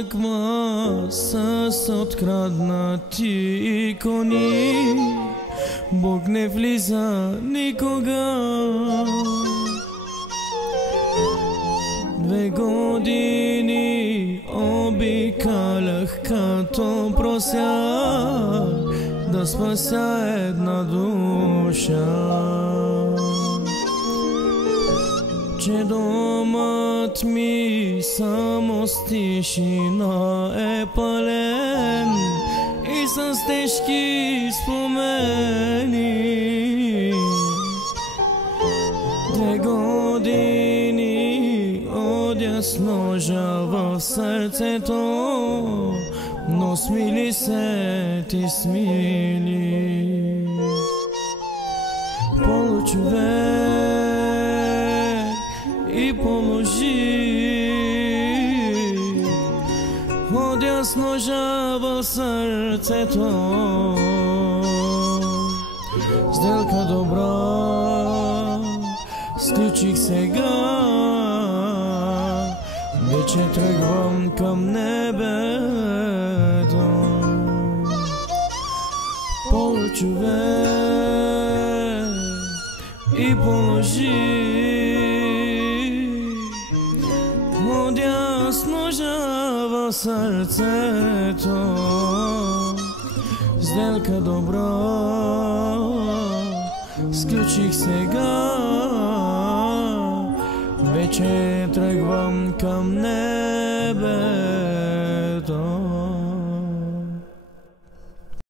църква с откраднати икони. Бог не влиза никога. 2 години обикалях като просяк да спася една душа. Че домът ми само с тишина е пълен и с тежки спомени. 2 години одя с ножа в сърцето, но смили се ти смили. Получовек и положи, ходя с ножа в сърцето. Сделка добра сключих сега, вече тръгвам към небето. Получовек и положи, ходя с ножа в сърцето. Сделка добра сключих сега, вече тръгвам към небето.